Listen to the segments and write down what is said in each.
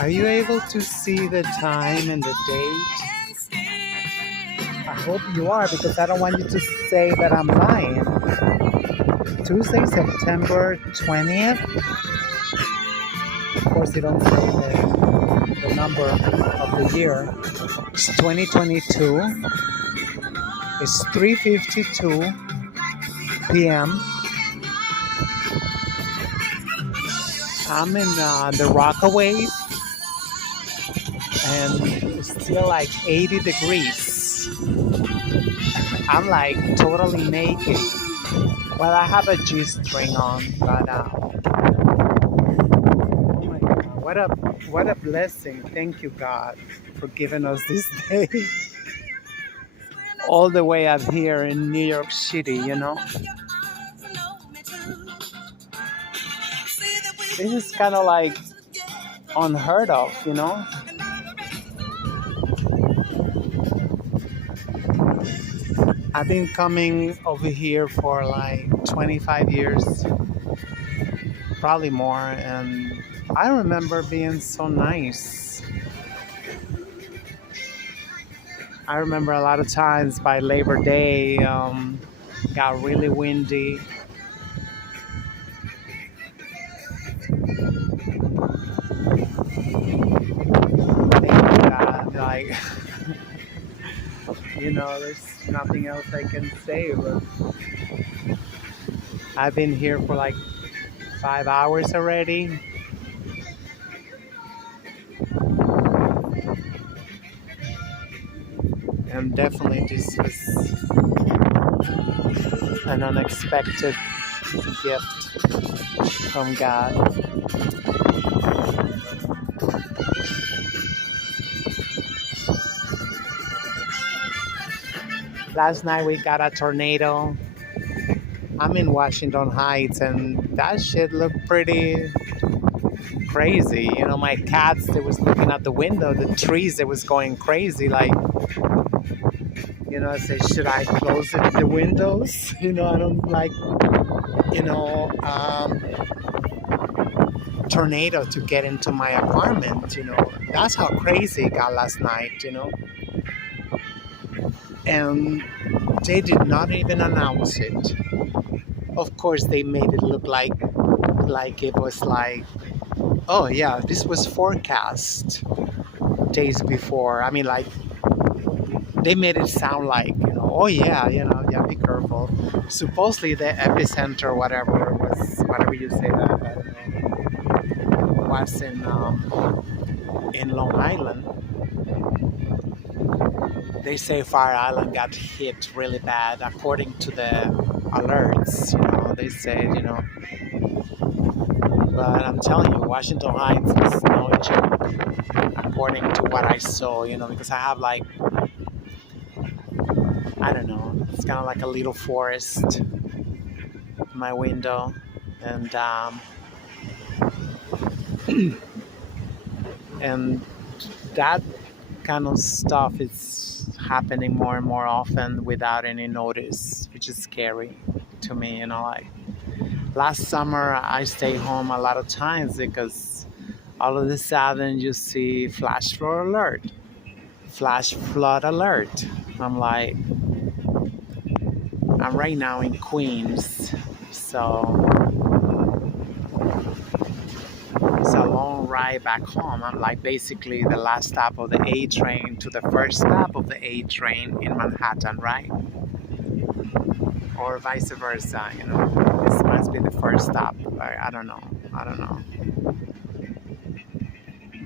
Are you able to see the time and the date? I hope you are, because I don't want you to say that I'm lying. Tuesday, September 20th. Of course, they don't say the number of the year. It's 2022. It's 3:52 p.m. I'm in the Rockaways, and it's still like 80 degrees. I'm like totally naked. Well, I have a G-string on, but oh my God, what a blessing! Thank you, God, for giving us this day, all the way up here in New York City. This is kind of like unheard of. I've been coming over here for like 25 years, probably more, and I remember being so nice. I remember a lot of times by Labor Day, got really windy. Thank God, like, there's nothing else I can say, but I've been here for like 5 hours already. And definitely this was an unexpected gift from God. Last night we got a tornado. I'm in Washington Heights, and that shit looked pretty crazy. My cats, they was looking out the window, the trees, they was going crazy. Like, I said, should I close the windows? I don't like, tornado to get into my apartment. That's how crazy it got last night. And they did not even announce it. Of course, they made it look like it was like, oh yeah, this was forecast days before. I mean, like, they made it sound like, oh yeah, yeah, be careful. Supposedly the epicenter, whatever you say that, I don't know, was in Long Island. They say Fire Island got hit really bad according to the alerts. They said, but I'm telling you, Washington Heights is no joke according to what I saw, because I have like, I don't know, it's kind of like a little forest in my window. And and that kind of stuff is happening more and more often without any notice, which is scary to me. Like, last summer I stayed home a lot of times because all of a sudden you see flash flood alert. I'm like, I'm right now in Queens, so it's a long ride back home. I'm like basically the last stop of the A train to the first stop of the A train in Manhattan, right? Or vice versa, This must be the first stop. I don't know.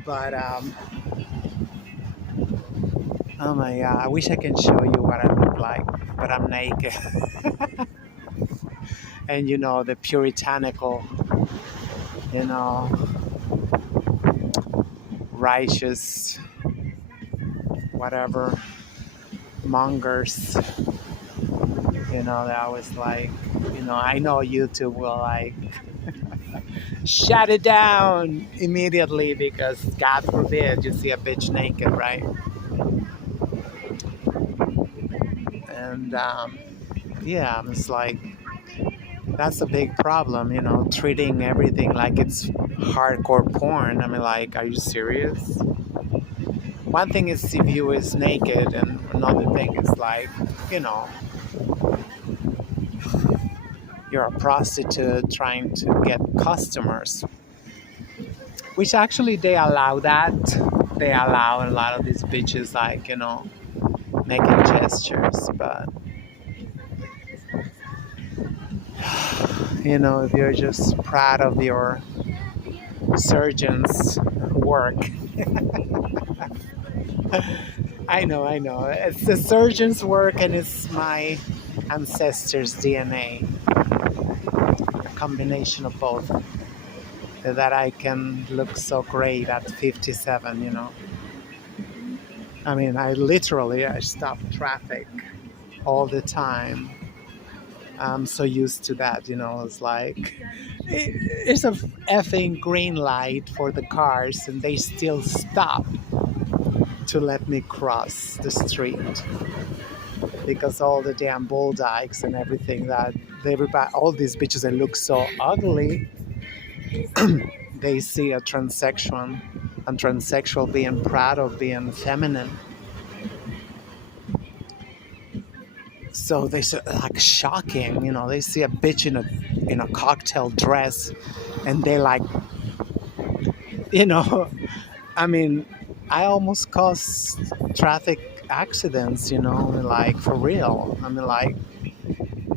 But oh my God, I wish I can show you what I look like, but I'm naked. And the puritanical, righteous, whatever, mongers, that was like, I know YouTube will like shut it down immediately because God forbid you see a bitch naked, right? And yeah, it's like, That's a big problem, treating everything like it's hardcore porn. I mean, like, are you serious? One thing is if you is naked, and another thing is like, you know, you're a prostitute trying to get customers, which actually they allow that. They allow a lot of these bitches, like, making gestures, but if you're just proud of your surgeon's work. I know. It's the surgeon's work and it's my ancestors' DNA. A combination of both. That I can look so great at 57. I mean, I stop traffic all the time. I'm so used to that, it's like it's a effing green light for the cars and they still stop to let me cross the street because all the damn bull dykes and everything that all these bitches that look so ugly, they see a transsexual being proud of being feminine. So they say, like, shocking, they see a bitch in a cocktail dress and they like, you know, I mean, I almost caused traffic accidents, like, for real. I mean, like,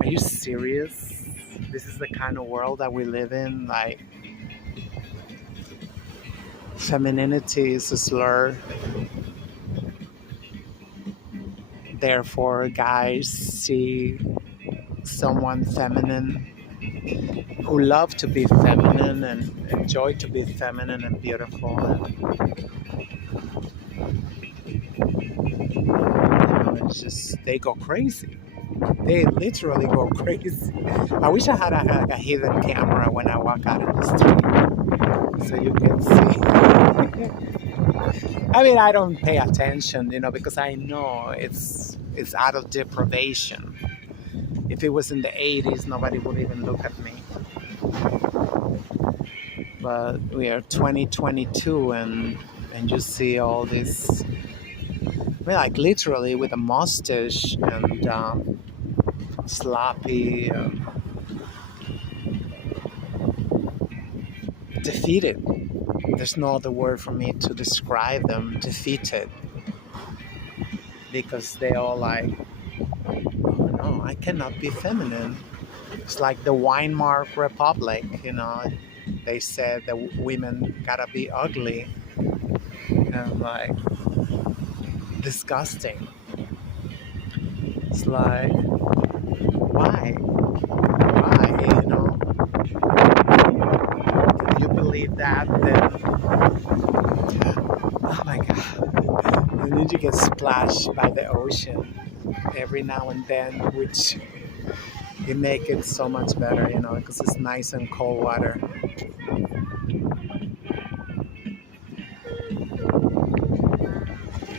are you serious? This is the kind of world that we live in. Like, femininity is a slur. Therefore, guys see someone feminine who love to be feminine and enjoy to be feminine and beautiful. And, it's just, they go crazy. They literally go crazy. I wish I had a hidden camera when I walk out of the street so you can see. I mean, I don't pay attention, because I know it's out of deprivation. If it was in the 80s, nobody would even look at me. But we are 2022 and you see all this, I mean, like, literally with a mustache and sloppy, defeated. There's no other word for me to describe them. Defeated. Because they all like, oh no, I cannot be feminine. It's like the Weimar Republic, They said that women gotta be ugly. And like, disgusting. It's like, why? Why, If you believe that, then, oh my God. And then you get splashed by the ocean every now and then, which it make it so much better, because it's nice and cold water.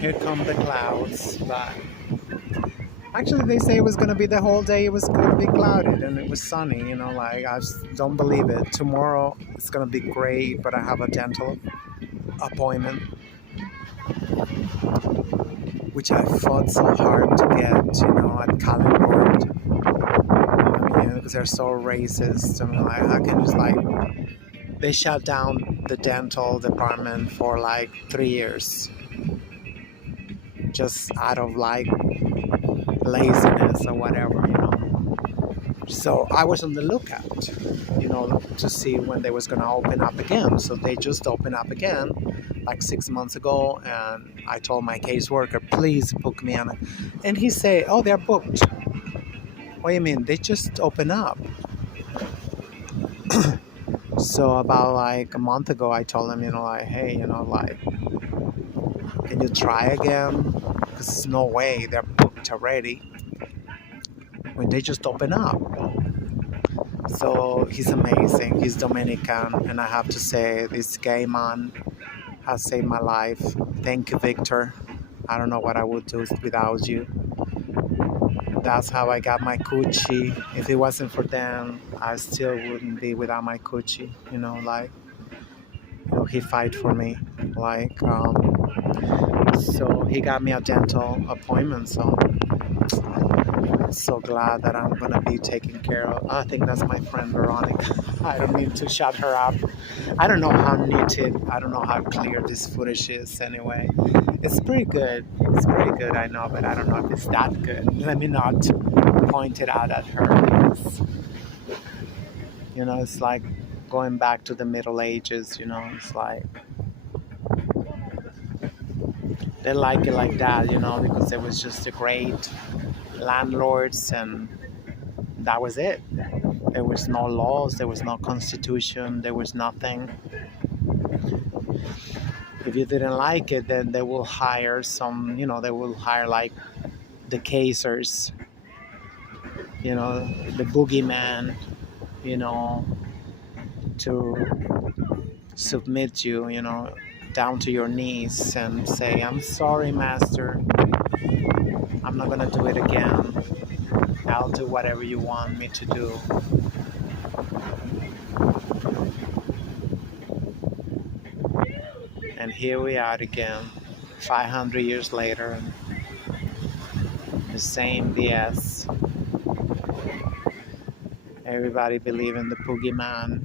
Here come the clouds, but actually they say it was going to be the whole day, it was going to be clouded and it was sunny, like, I just don't believe it. Tomorrow it's going to be great, but I have a dental appointment, which I fought so hard to get, at Callenboard, because they're so racist. I mean, like, how can you, like, they shut down the dental department for like 3 years, just out of like laziness or whatever, So I was on the lookout, to see when they was going to open up again. So they just opened up again like 6 months ago, and I told my caseworker, please book me on it. And he said, oh, they're booked. What do you mean? They just opened up. So about like a month ago, I told him, like, hey, like, can you try again? Because there's no way they're booked already when they just open up. So he's amazing. He's Dominican, and I have to say, this gay man has saved my life. Thank you, Victor. I don't know what I would do without you. that's how I got my coochie. If it wasn't for them, I still wouldn't be without my coochie. Like, he fight for me. Like, so he got me a dental appointment. So I'm so glad that I'm gonna be taken care of. I think that's my friend Veronica. I don't need to shut her up. I don't know how knitted, I don't know how clear this footage is anyway. It's pretty good. It's pretty good, I know, but I don't know if it's that good. Let me not point it out at her because, it's like going back to the Middle Ages, it's like they like it like that, because it was just the great landlords and that was it. There was no laws, there was no constitution, there was nothing. If you didn't like it, then they will hire they will hire like the Kaisers, the boogeyman, to submit you, down to your knees and say, I'm sorry, master. I'm not gonna do it again. I'll do whatever you want me to do. And here we are again, 500 years later, the same BS. Everybody believe in the boogeyman.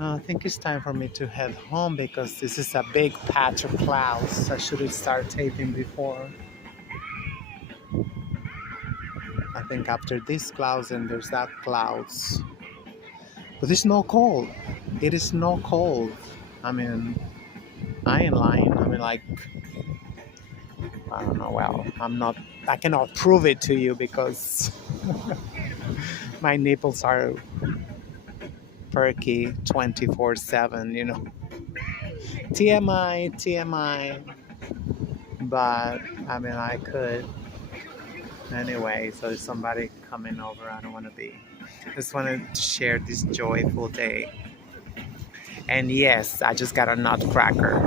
I think it's time for me to head home because this is a big patch of clouds. I should have started taping before. I think after these clouds and there's that clouds. But it's no cold. It is no cold. I mean, I ain't lying. I mean, like, I don't know. Well, I cannot prove it to you because my nipples are perky 24/7, TMI. But, I mean, I could. Anyway, so there's somebody coming over. I don't want to be. Just wanted to share this joyful day. And yes, I just got a nutcracker.